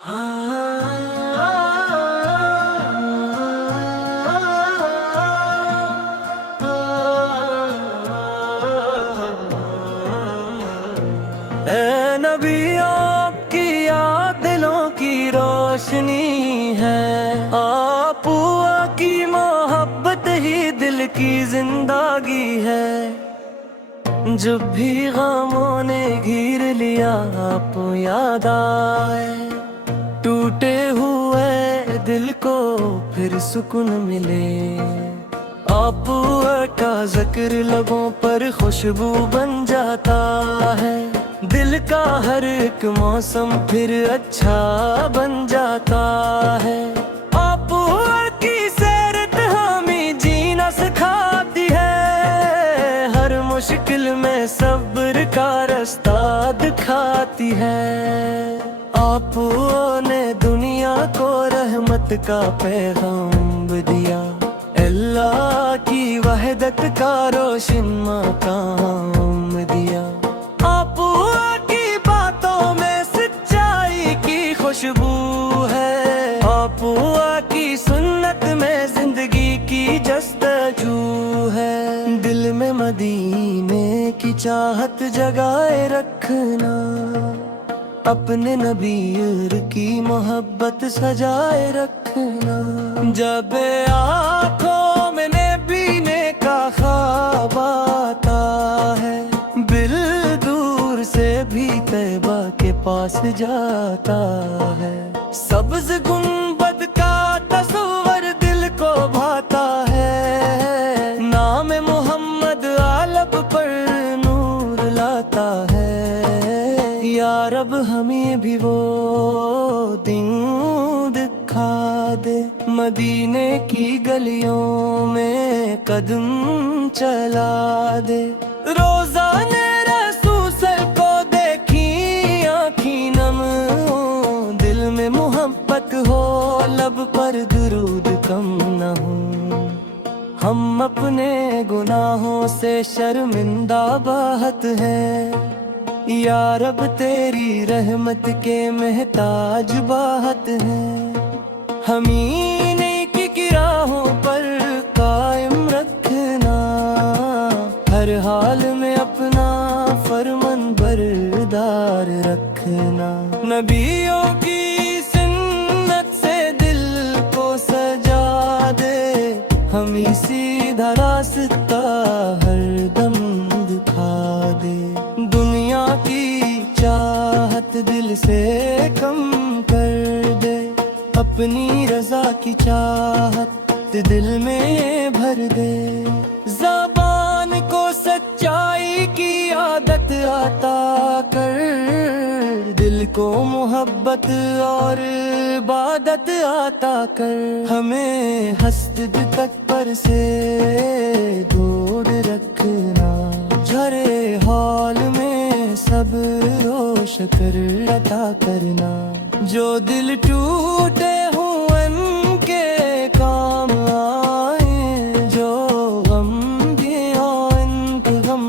اے نبی آپ کی یاد دلوں کی روشنی ہے، آپ کی محبت ہی دل کی زندگی ہے۔ جب بھی غموں نے گھیر لیا آپ یاد آئے، ٹوٹے ہوئے دل کو پھر سکون ملے۔ آپ کا ذکر لبوں پر خوشبو بن جاتا ہے، دل کا ہر ایک موسم پھر اچھا بن جاتا ہے۔ آپ کی سیرت ہمیں جینا سکھاتی ہے، ہر مشکل میں صبر کا راستہ دکھاتی ہے۔ آپ نے دنیا کو رحمت کا پیغام دیا، اللہ کی وحدت کا روشن مقام دیا۔ آپ کی باتوں میں سچائی کی خوشبو ہے، آپ کی سنت میں زندگی کی جستجو ہے۔ دل میں مدینے کی چاہت جگائے رکھنا، اپنے نبی کی محبت سجائے رکھنا۔ جب آنکھوں میں نبی کا خواب آتا ہے، دل دور سے بھی طیبہ کے پاس جاتا ہے۔ سبز گنبد کا تصور دل کو بھاتا ہے، نام محمد لب پر نور لاتا ہے۔ یا رب ہمیں بھی وہ دن دکھا دے، مدینے کی گلیوں میں قدم چلا دے۔ روزانہ رسول کو دیکھی آنکھیں نم، دل میں محبت ہو لب پر درود کم نہ ہو۔ ہم اپنے گناہوں سے شرمندہ بہت ہیں، یا رب تیری رحمت کے محتاج بہت ہیں۔ ہمیں نیکی کی راہوں پر قائم رکھنا، ہر حال میں اپنا فرمان بردار رکھنا۔ نبیوں کی سنت سے دل کو سجا دے، ہمیں سیدھا راستہ ہر دم دکھا دے۔ دنیا کی چاہت دل سے کم کر دے، اپنی رضا کی چاہت دل میں بھر دے۔ زبان کو سچائی کی عادت عطا کر، دل کو محبت اور عبادت عطا کر۔ ہمیں حسد تک پر سے دور رکھنا، جھرے حال میں صبر و شکر عطا کرنا۔ جو دل ٹوٹے ہوں ان کے کام آئے، جو غم دیا ان کے غم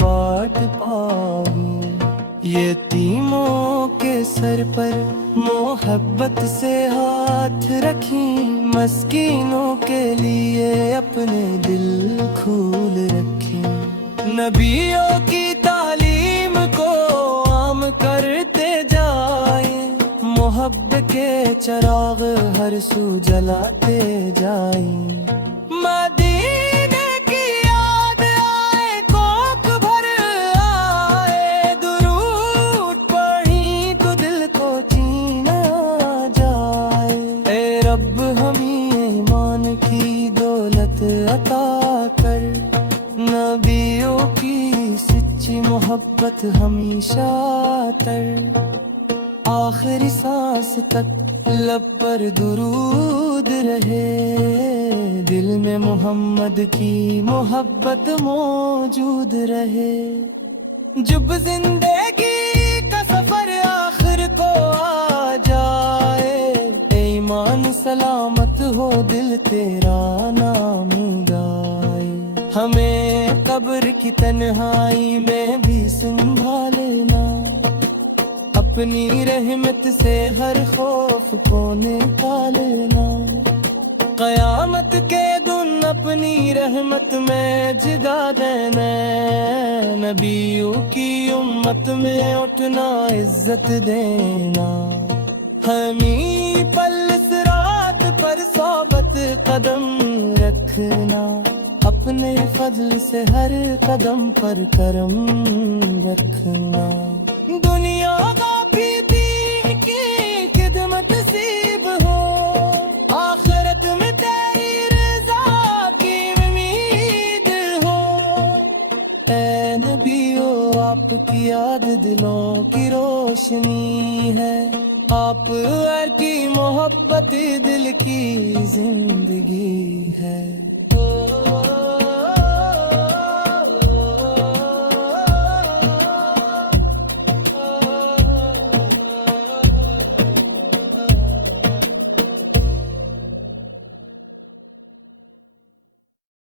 بانٹ پائے۔ یتیموں کے سر پر محبت سے ہاتھ رکھیں، مسکینوں کے لیے اپنے دل کھول رکھیں۔ نبیوں کی تعلیم کو عام کرتے جائیں، محبت کے چراغ ہر سو جلاتے جائیں۔ مدینے کی یاد آئے، کوک بھر آئے، درود پڑھی تو دل کو چینا جائے۔ اے رب ہمیں ایمان کی دولت عطا کر، نبیوں کی سچی محبت ہمیشہ تر۔ آخری سانس تک لب پر درود رہے، دل میں محمد کی محبت موجود رہے۔ جب زندگی کا سفر آخر کو آ جائے، ایمان سلامت ہو دل تیرا نام گائے۔ ہمیں قبر کی تنہائی میں بھی سنبھالنا، اپنی رحمت سے ہر خوف کو نکالنا، قیامت کے دن اپنی رحمت میں جگا دینا، نبیوں کی امت میں اٹھنا عزت دینا، ہمیں پل صراط پر صحبت قدم رکھنا، اپنے فضل سے ہر قدم پر کرم رکھنا، دنیا کا بھی دین کی خدمت نصیب ہو، آخرت میں تیری رضا کی امید ہو، اے نبیو آپ کی یاد دلوں کی روشنی ہے، آپ کی محبت دل کی زندگی ہے۔